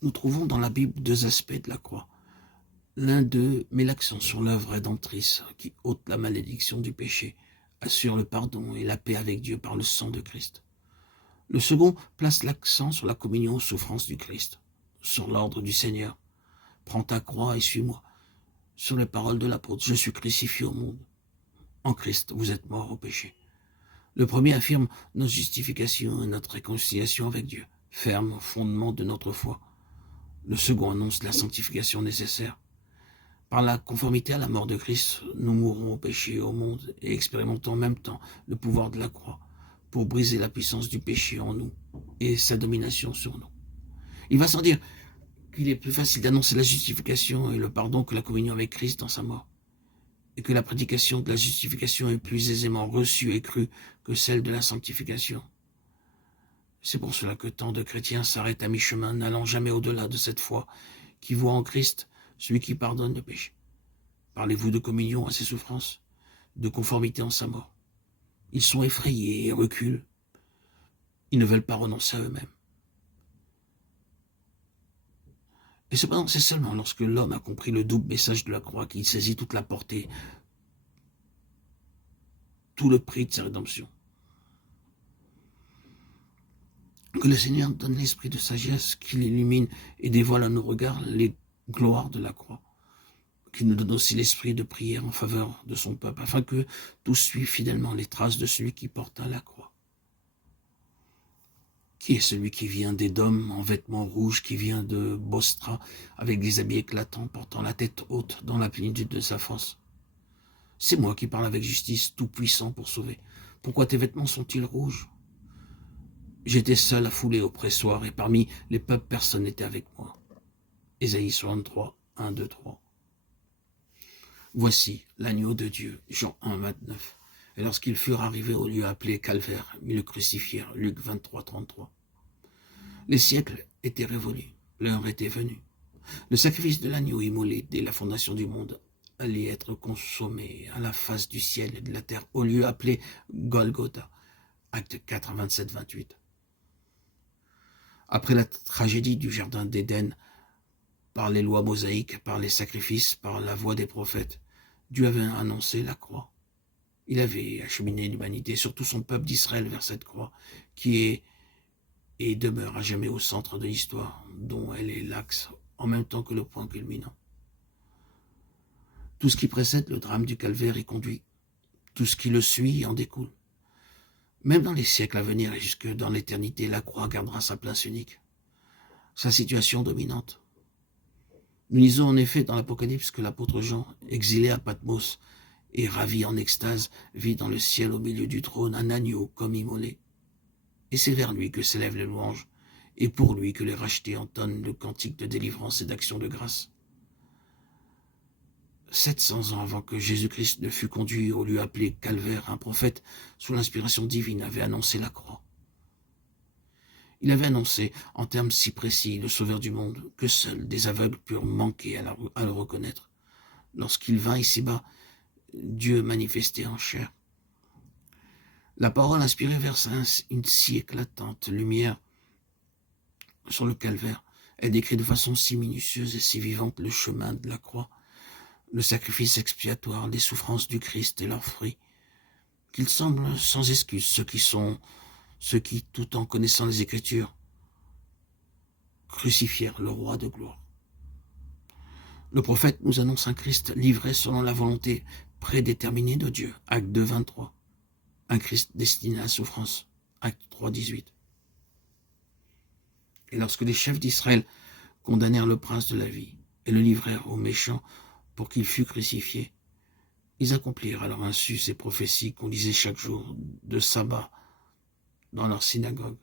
Nous trouvons dans la Bible deux aspects de la croix. L'un d'eux met l'accent sur l'œuvre rédemptrice qui ôte la malédiction du péché, assure le pardon et la paix avec Dieu par le sang de Christ. Le second place l'accent sur la communion aux souffrances du Christ, sur l'ordre du Seigneur. Prends ta croix et suis-moi. Sur les paroles de l'apôtre, je suis crucifié au monde. En Christ, vous êtes morts au péché. Le premier affirme notre justification et notre réconciliation avec Dieu, ferme fondement de notre foi. Le second annonce la sanctification nécessaire. Par la conformité à la mort de Christ, nous mourrons au péché et au monde et expérimentons en même temps le pouvoir de la croix pour briser la puissance du péché en nous et sa domination sur nous. Il va sans dire qu'il est plus facile d'annoncer la justification et le pardon que la communion avec Christ dans sa mort, et que la prédication de la justification est plus aisément reçue et crue que celle de la sanctification. C'est pour cela que tant de chrétiens s'arrêtent à mi-chemin, n'allant jamais au-delà de cette foi qui voit en Christ celui qui pardonne le péché. Parlez-vous de communion à ses souffrances, de conformité en sa mort. Ils sont effrayés et reculent. Ils ne veulent pas renoncer à eux-mêmes. Et cependant, c'est seulement lorsque l'homme a compris le double message de la croix qu'il saisit toute la portée, tout le prix de sa rédemption, que le Seigneur donne l'esprit de sagesse qui l'illumine et dévoile à nos regards les gloires de la croix, qu'il nous donne aussi l'esprit de prière en faveur de son peuple, afin que tous suivent fidèlement les traces de celui qui porta la croix. Qui est celui qui vient d'Édom en vêtements rouges, qui vient de Bostra avec des habits éclatants, portant la tête haute dans la plénitude de sa force? C'est moi qui parle avec justice, tout puissant pour sauver. Pourquoi tes vêtements sont-ils rouges? J'étais seul à fouler au pressoir, et parmi les peuples, personne n'était avec moi. Ésaïe 63, 1, 2, 3. Voici l'agneau de Dieu, Jean 1, 29. Et lorsqu'ils furent arrivés au lieu appelé Calvaire, ils le crucifièrent, Luc 23, 33. Les siècles étaient révolus, l'heure était venue. Le sacrifice de l'agneau immolé dès la fondation du monde allait être consommé à la face du ciel et de la terre, au lieu appelé Golgotha, acte 4, 27, 28. Après la tragédie du jardin d'Éden, par les lois mosaïques, par les sacrifices, par la voix des prophètes, Dieu avait annoncé la croix. Il avait acheminé l'humanité, surtout son peuple d'Israël, vers cette croix, qui est et demeure à jamais au centre de l'histoire, dont elle est l'axe, en même temps que le point culminant. Tout ce qui précède le drame du calvaire y conduit, tout ce qui le suit en découle. Même dans les siècles à venir et jusque dans l'éternité, la croix gardera sa place unique, sa situation dominante. Nous lisons en effet dans l'Apocalypse que l'apôtre Jean, exilé à Patmos et ravi en extase, vit dans le ciel au milieu du trône un agneau comme immolé. Et c'est vers lui que s'élèvent les louanges, et pour lui que les rachetés entonnent le cantique de délivrance et d'action de grâce. 700 ans avant que Jésus-Christ ne fût conduit au lieu appelé Calvaire, un prophète, sous l'inspiration divine, avait annoncé la croix. Il avait annoncé, en termes si précis, le Sauveur du monde, que seuls des aveugles purent manquer à le reconnaître. Lorsqu'il vint ici-bas, Dieu manifesté en chair. La parole inspirée versa une si éclatante lumière sur le calvaire. Elle décrit de façon si minutieuse et si vivante le chemin de la croix, le sacrifice expiatoire, les souffrances du Christ et leurs fruits, qu'il semble sans excuse ceux qui, tout en connaissant les Écritures, crucifièrent le roi de gloire. Le prophète nous annonce un Christ livré selon la volonté prédéterminée de Dieu, acte 2, 23. Un Christ destiné à la souffrance, acte 3, 18. Et lorsque les chefs d'Israël condamnèrent le prince de la vie et le livrèrent aux méchants pour qu'il fût crucifié, ils accomplirent à leur insu ces prophéties qu'on lisait chaque jour de sabbat dans leur synagogue.